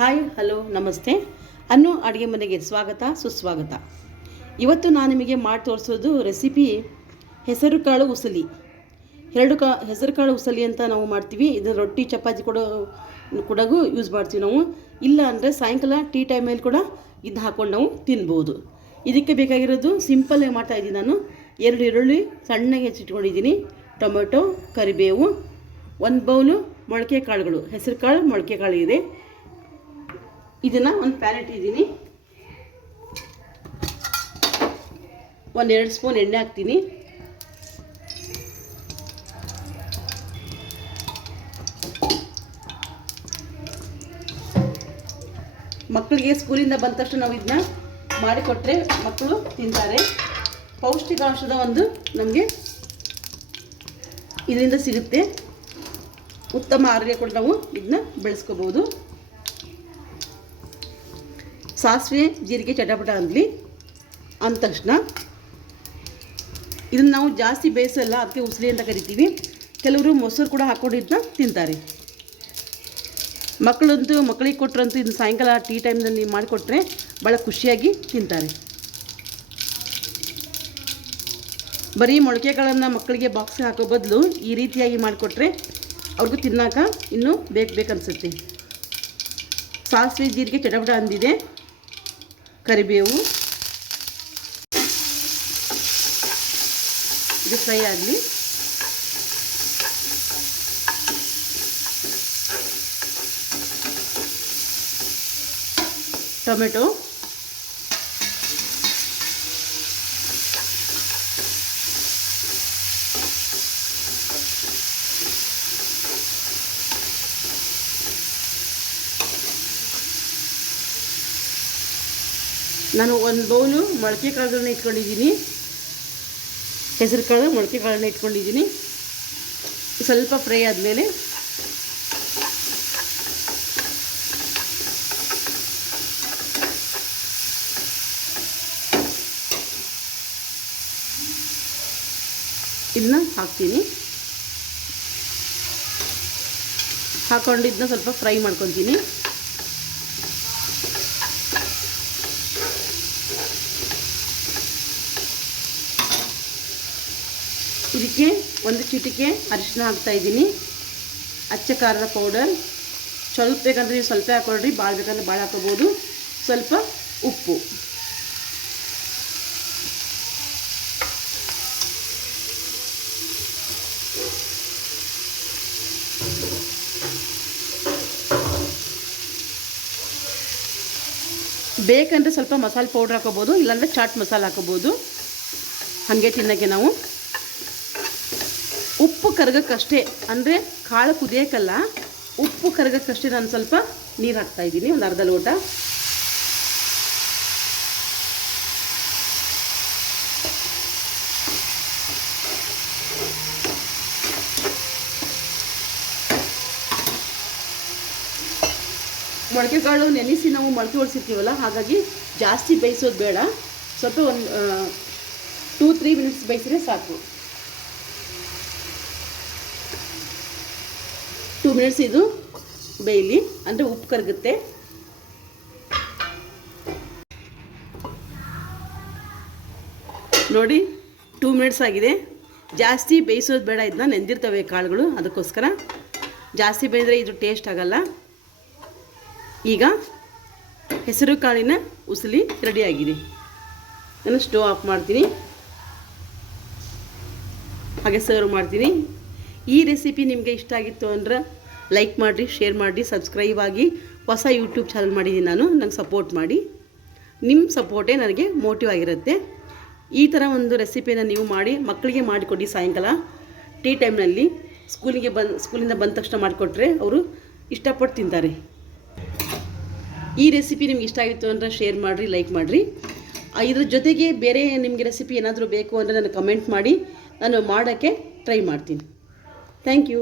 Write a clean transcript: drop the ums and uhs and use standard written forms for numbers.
Hi hello ನಮಸ್ತೆ. ಅನ್ನು ಅಡುಗೆ ಮನೆಗೆ ಸ್ವಾಗತ ಸುಸ್ವಾಗತ. ಇವತ್ತು ನಾನು ನಿಮಗೆ ಮಾಡಿ ತೋರಿಸೋದು ರೆಸಿಪಿ ಹೆಸರು ಕಾಳು ಉಸಲಿ. ಹೆಸರು ಕಾಳು ಉಸಲಿ ಅಂತ ನಾವು ಮಾಡ್ತೀವಿ. ಇದು ರೊಟ್ಟಿ ಚಪಾತಿ ಕೂಡಗೂ ಯೂಸ್ ಮಾಡ್ತೀವಿ ನಾವು. ಇಲ್ಲ ಅಂದರೆ ಸಾಯಂಕಾಲ ಟೀ ಟೈಮಲ್ಲಿ ಕೂಡ ಇದು ಹಾಕ್ಕೊಂಡು ನಾವು ತಿನ್ಬೋದು. ಇದಕ್ಕೆ ಬೇಕಾಗಿರೋದು ಸಿಂಪಲ್ಲಾಗಿ ಮಾಡ್ತಾಯಿದ್ದೀನಿ ನಾನು. 2 ಈರುಳ್ಳಿ ಸಣ್ಣಗೆ ಹೆಚ್ಚಿಟ್ಕೊಂಡಿದ್ದೀನಿ, ಟೊಮೆಟೊ, ಕರಿಬೇವು, 1 ಬೌಲು ಮೊಳಕೆ ಕಾಳುಗಳು, ಹೆಸರು ಕಾಳು ಮೊಳಕೆ ಕಾಳು ಇದೆ. ಇದನ್ನು ಒಂದು ಪ್ಯಾನ್ ಇಟ್ಟಿದ್ದೀನಿ. 1-2 ಸ್ಪೂನ್ ಎಣ್ಣೆ ಹಾಕ್ತೀನಿ. ಮಕ್ಕಳಿಗೆ ಸ್ಕೂಲಿಂದ ಬಂದ ತಕ್ಷಣ ನಾವು ಇದನ್ನ ಮಾಡಿಕೊಟ್ರೆ ಮಕ್ಕಳು ತಿಂತಾರೆ. ಪೌಷ್ಟಿಕಾಂಶದ ಒಂದು ನಮಗೆ ಇದರಿಂದ ಸಿಗುತ್ತೆ. ಉತ್ತಮ ಆರೋಗ್ಯ ಕೂಡ ನಾವು ಇದನ್ನ ಬೆಳೆಸ್ಕೋಬೋದು. ಸಾಸಿವೆ ಜೀರಿಗೆ ಚಟಪಟ ಅಂದ ತಕ್ಷಣ ಇದನ್ನು ನಾವು ಜಾಸ್ತಿ ಬೇಯಿಸಲ್ಲ, ಅದಕ್ಕೆ ಉಸಲಿ ಅಂತ ಕರಿತೀವಿ. ಕೆಲವರು ಮೊಸರು ಕೂಡ ಹಾಕ್ಕೊಂಡು ಇದನ್ನ ತಿಂತಾರೆ. ಮಕ್ಕಳಿಗೆ ಕೊಟ್ಟರಂತೂ ಇದನ್ನು ಸಾಯಂಕಾಲ ಟೀ ಟೈಮ್ನಲ್ಲಿ ಮಾಡಿಕೊಟ್ರೆ ಭಾಳ ಖುಷಿಯಾಗಿ ತಿಂತಾರೆ. ಬರೀ ಮೊಳಕೆ ಕಾಳನ್ನು ಮಕ್ಕಳಿಗೆ ಬಾಕ್ಸ್ಗೆ ಹಾಕೋ ಬದಲು ಈ ರೀತಿಯಾಗಿ ಮಾಡಿಕೊಟ್ರೆ ಅವ್ರಿಗೂ ತಿನ್ನೋಕ ಇನ್ನೂ ಬೇಕನ್ನಿಸುತ್ತೆ. ಸಾಸಿವೆ ಜೀರಿಗೆ ಚಟಪಟ ಅಂದಿದೆ. ಕರಿಬೇವು ಇದು ಫ್ರೈ ಆಗಲಿ. ಟೊಮೆಟೊ, ನಾನು 1 ಬೌಲು ಮೊಳಕೆ ಕಾಳುಗಳನ್ನ ಇಟ್ಕೊಂಡಿದ್ದೀನಿ. ಹೆಸರು ಕಾಳು ಮೊಳಕೆ ಕಾಳನ್ನ ಇಟ್ಕೊಂಡಿದ್ದೀನಿ. ಸ್ವಲ್ಪ ಫ್ರೈ ಆದಮೇಲೆ ಇದನ್ನ ಹಾಕ್ತೀನಿ. ಹಾಕ್ಕೊಂಡು ಇದನ್ನ ಸ್ವಲ್ಪ ಫ್ರೈ ಮಾಡ್ಕೊತೀನಿ. ಇದಕ್ಕೆ 1 ಚಿಟಿಕೆ ಅರಿಶಿನ ಹಾಕ್ತಾಯಿದ್ದೀನಿ. ಅಚ್ಚ ಖಾರದ ಪೌಡರ್ ಸ್ವಲ್ಪ ಬೇಕಂದ್ರೆ ನೀವು ಸ್ವಲ್ಪ ಹಾಕ್ಕೊಳ್ರಿ, ಭಾಳ ಬೇಕಂದ್ರೆ ಭಾಳ ಹಾಕೋಬೋದು. ಸ್ವಲ್ಪ ಉಪ್ಪು, ಬೇಕಂದರೆ ಸ್ವಲ್ಪ ಮಸಾಲೆ ಪೌಡ್ರ್ ಹಾಕೋಬೋದು, ಇಲ್ಲಾಂದರೆ ಚಾಟ್ ಮಸಾಲೆ ಹಾಕೋಬೋದು. ಹಾಗೆ ತಿನ್ನೋಕ್ಕೆ ನಾವು ಉಪ್ಪು ಕರಗಕ್ಕಷ್ಟೇ, ಅಂದರೆ ಕಾಳು ಕುದಿಯೋಕ್ಕಲ್ಲ, ಉಪ್ಪು ಕರಗಕ್ಕಷ್ಟೇ ನಾನು ಸ್ವಲ್ಪ ನೀರು ಹಾಕ್ತಾಯಿದ್ದೀನಿ, ಒಂದು ಅರ್ಧ ಲೋಟ. ಮೊಳಕೆ ಕಾಳು ನೆನೆಸಿ ನಾವು ಮೊಳಕೆ ಹೊಡಿಸಿರ್ತೀವಲ್ಲ, ಹಾಗಾಗಿ ಜಾಸ್ತಿ ಬೇಯಿಸೋದು ಬೇಡ. ಸ್ವಲ್ಪ ಒಂದು 2-3 ಮಿನಿಟ್ಸ್ ಬೇಯಿಸಿದ್ರೆ ಸಾಕು. 2 ಮಿನಿಟ್ಸ್ ಇದು ಬೇಯಲಿ, ಅಂದರೆ ಉಪ್ಪು ಕರಗುತ್ತೆ. ನೋಡಿ 2 ಮಿನಿಟ್ಸ್ ಆಗಿದೆ. ಜಾಸ್ತಿ ಬೇಯಿಸೋದು ಬೇಡ, ಇದನ್ನ ನೆಂದಿರ್ತವೆ ಕಾಳುಗಳು, ಅದಕ್ಕೋಸ್ಕರ ಜಾಸ್ತಿ ಬೇಯಿದ್ರೆ ಇದು ಟೇಸ್ಟ್ ಆಗಲ್ಲ. ಈಗ ಹೆಸರು ಕಾಳಿನ ಉಸಲಿ ರೆಡಿಯಾಗಿದೆ. ನಾನು ಸ್ಟವ್ ಆಫ್ ಮಾಡ್ತೀನಿ, ಹಾಗೆ ಸರ್ವ್ ಮಾಡ್ತೀನಿ. ಈ ರೆಸಿಪಿ ನಿಮಗೆ ಇಷ್ಟ ಆಗಿತ್ತು ಅಂದ್ರೆ ಲೈಕ್ ಮಾಡಿರಿ, ಶೇರ್ ಮಾಡಿರಿ, ಸಬ್ಸ್ಕ್ರೈಬ್ ಆಗಿ. ಹೊಸ ಯೂಟ್ಯೂಬ್ ಚಾನಲ್ ಮಾಡಿದ್ದೀನಿ ನಾನು, ನಂಗೆ ಸಪೋರ್ಟ್ ಮಾಡಿ. ನಿಮ್ಮ ಸಪೋರ್ಟೇ ನನಗೆ ಮೋಟಿವ್ ಆಗಿರುತ್ತೆ. ಈ ಥರ ಒಂದು ರೆಸಿಪಿನ ನೀವು ಮಾಡಿ ಮಕ್ಕಳಿಗೆ ಮಾಡಿಕೊಡಿ. ಸಾಯಂಕಾಲ ಟೀ ಟೈಮ್ನಲ್ಲಿ ಸ್ಕೂಲಿಂದ ಬಂದ ತಕ್ಷಣ ಮಾಡಿಕೊಟ್ರೆ ಅವರು ಇಷ್ಟಪಟ್ಟು ತಿಂತಾರೆ. ಈ ರೆಸಿಪಿ ನಿಮ್ಗೆ ಇಷ್ಟ ಆಗಿತ್ತು ಅಂದರೆ ಶೇರ್ ಮಾಡಿರಿ, ಲೈಕ್ ಮಾಡಿರಿ. ಇದ್ರ ಜೊತೆಗೆ ಬೇರೆ ನಿಮಗೆ ರೆಸಿಪಿ ಏನಾದರೂ ಬೇಕು ಅಂದರೆ ನನಗೆ ಕಮೆಂಟ್ ಮಾಡಿ, ನಾನು ಮಾಡೋಕ್ಕೆ ಟ್ರೈ ಮಾಡ್ತೀನಿ. Thank you.